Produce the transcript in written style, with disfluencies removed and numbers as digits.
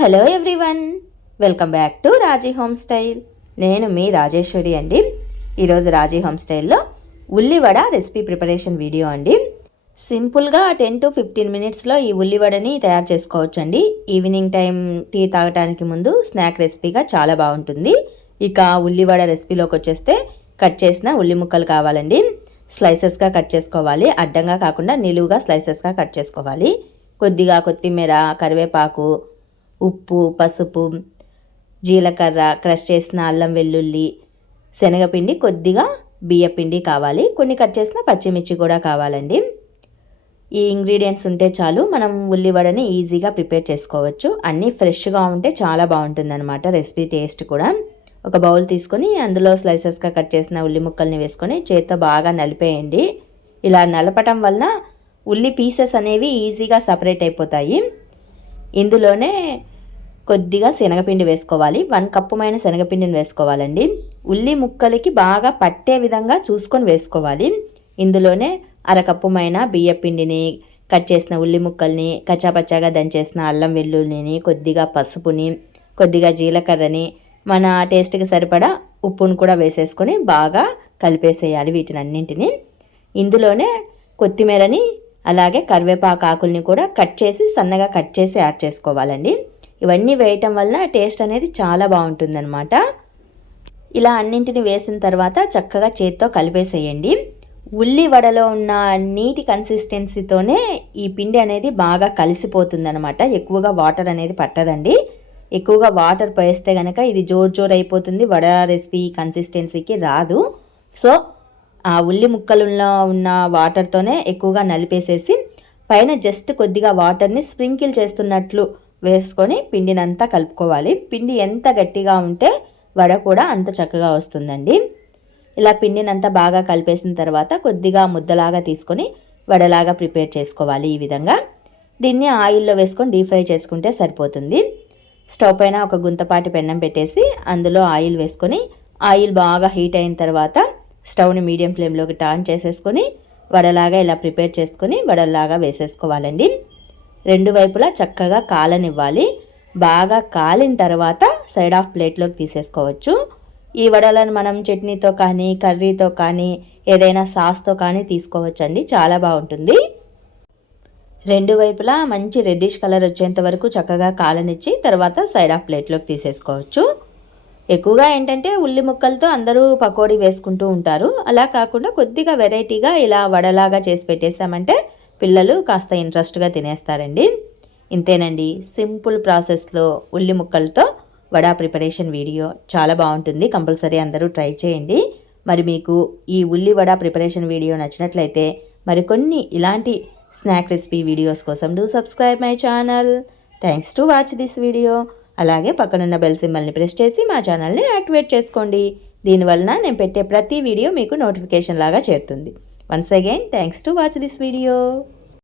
Hello everyone, welcome back to Raji home style. నేను మీ రాజేశ్వరి అండి. ఈరోజు రాజీ హోమ్ స్టైల్లో ఉల్లివడ రెసిపీ ప్రిపరేషన్ వీడియో అండి. సింపుల్గా 10 to 15 మినిట్స్లో ఈ ఉల్లివడని తయారు చేసుకోవచ్చండి. ఈవినింగ్ టైం టీ తాగడానికి ముందు స్నాక్ రెసిపీగా చాలా బాగుంటుంది. ఇక ఉల్లివడ రెసిపీలోకి వచ్చేస్తే కట్ చేసిన ఉల్లి ముక్కలు కావాలండి. స్లైసెస్గా కట్ చేసుకోవాలి, అడ్డంగా కాకుండా నిలువుగా స్లైసెస్గా కట్ చేసుకోవాలి. కొద్దిగా కొత్తిమీర, కరివేపాకు, ఉప్పు, పసుపు, జీలకర్ర, క్రష్ చేసిన అల్లం వెల్లుల్లి, శనగపిండి, కొద్దిగా బియ్యపిండి కావాలి. కొన్ని కట్ చేసిన పచ్చిమిర్చి కూడా కావాలండి. ఈ ఇంగ్రీడియంట్స్ ఉంటే చాలు, మనం ఉల్లివడని ఈజీగా ప్రిపేర్ చేసుకోవచ్చు. అన్నీ ఫ్రెష్గా ఉంటే చాలా బాగుంటుందన్నమాట రెసిపీ టేస్ట్ కూడా. ఒక బౌల్ తీసుకొని అందులో స్లైసెస్గా కట్ చేసిన ఉల్లి ముక్కల్ని వేసుకొని చేత్తో బాగా నలిపేయండి. ఇలా నలపటం వలన ఉల్లి పీసెస్ అనేవి ఈజీగా సపరేట్ అయిపోతాయి. ఇందులోనే కొద్దిగా శనగపిండి వేసుకోవాలి. 1 కప్పుమైన శనగపిండిని వేసుకోవాలండి. ఉల్లి ముక్కలకి బాగా పట్టే విధంగా చూసుకొని వేసుకోవాలి. ఇందులోనే 1/2 కప్పుమైన బియ్యపిండిని, కట్ చేసిన ఉల్లి ముక్కల్ని, కచ్చాపచ్చాగా దంచేసిన అల్లం వెల్లుల్లిని, కొద్దిగా పసుపుని, కొద్దిగా జీలకర్రని, మన టేస్ట్కి సరిపడా ఉప్పును కూడా వేసేసుకొని బాగా కలిపేసేయాలి వీటినన్నింటినీ. ఇందులోనే కొత్తిమీరని అలాగే కరివేపాకు ఆకుల్ని కూడా కట్ చేసి సన్నగా కట్ చేసి యాడ్ చేసుకోవాలండి. ఇవన్నీ వేయటం వల్ల టేస్ట్ అనేది చాలా బాగుంటుందన్నమాట. ఇలా అన్నింటిని వేసిన తర్వాత చక్కగా చేత్తో కలిపేసేయండి. ఉల్లి వడలో ఉన్న నీటి కన్సిస్టెన్సీతోనే ఈ పిండి అనేది బాగా కలిసిపోతుందన్నమాట. ఎక్కువగా వాటర్ అనేది పట్టదండి. ఎక్కువగా వాటర్ పోస్తే కనుక ఇది జోరు అయిపోతుంది, వడ రెసిపీ కన్సిస్టెన్సీకి రాదు. సో ఆ ఉల్లి ముక్కలలో ఉన్న వాటర్తోనే ఎక్కువగా నలిపేసేసి పైన జస్ట్ కొద్దిగా వాటర్ని స్ప్రింకిల్ చేస్తున్నట్లు వేసుకొని పిండినంతా కలుపుకోవాలి. పిండి ఎంత గట్టిగా ఉంటే వడ కూడా అంత చక్కగా వస్తుందండి. ఇలా పిండినంతా బాగా కలిపేసిన తర్వాత కొద్దిగా ముద్దలాగా తీసుకొని వడలాగా ప్రిపేర్ చేసుకోవాలి. ఈ విధంగా దీన్ని ఆయిల్లో వేసుకొని డీప్ ఫ్రై చేసుకుంటే సరిపోతుంది. స్టవ్ పైన ఒక గుంతపాటి పెన్నం పెట్టేసి అందులో ఆయిల్ వేసుకొని ఆయిల్ బాగా హీట్ అయిన తర్వాత స్టవ్ని మీడియం ఫ్లేమ్లోకి టర్న్ చేసేసుకొని వడలాగా ఇలా ప్రిపేర్ చేసుకొని వడలాగా వేసేసుకోవాలండి. 2 వైపులా చక్కగా కాలనివ్వాలి. బాగా కాలిన తర్వాత సైడ్ ఆఫ్ ప్లేట్లోకి తీసేసుకోవచ్చు. ఈ వడలను మనం చట్నీతో కానీ, కర్రీతో కానీ, ఏదైనా సాస్తో కానీ తీసుకోవచ్చండి. చాలా బాగుంటుంది. 2 వైపులా మంచి రెడ్డిష్ కలర్ వచ్చేంత వరకు చక్కగా కాలనిచ్చి తర్వాత సైడ్ ఆఫ్ ప్లేట్లోకి తీసేసుకోవచ్చు. ఎక్కువగా ఏంటంటే ఉల్లి ముక్కలతో అందరూ పకోడీ వేసుకుంటూ ఉంటారు. అలా కాకుండా కొద్దిగా వెరైటీగా ఇలా వడలాగా చేసి పెట్టేసామంటే పిల్లలు కాస్త ఇంట్రెస్ట్గా తినేస్తారండి. ఇంతేనండి, సింపుల్ ప్రాసెస్లో ఉల్లి ముక్కలతో వడ ప్రిపరేషన్ వీడియో చాలా బాగుంటుంది. కంపల్సరీ అందరూ ట్రై చేయండి. మరి మీకు ఈ ఉల్లి వడ ప్రిపరేషన్ వీడియో నచ్చినట్లయితే మరికొన్ని ఇలాంటి స్నాక్ రెసిపీ వీడియోస్ కోసం do subscribe my channel. Thanks to watch this video. అలాగే పక్కనున్న బెల్ సింబల్ని ప్రెస్ చేసి మా ఛానల్ని యాక్టివేట్ చేసుకోండి. దీనివలన నేను పెట్టే ప్రతి వీడియో మీకు నోటిఫికేషన్ లాగా చేరుతుంది. Once again thanks to watch this video.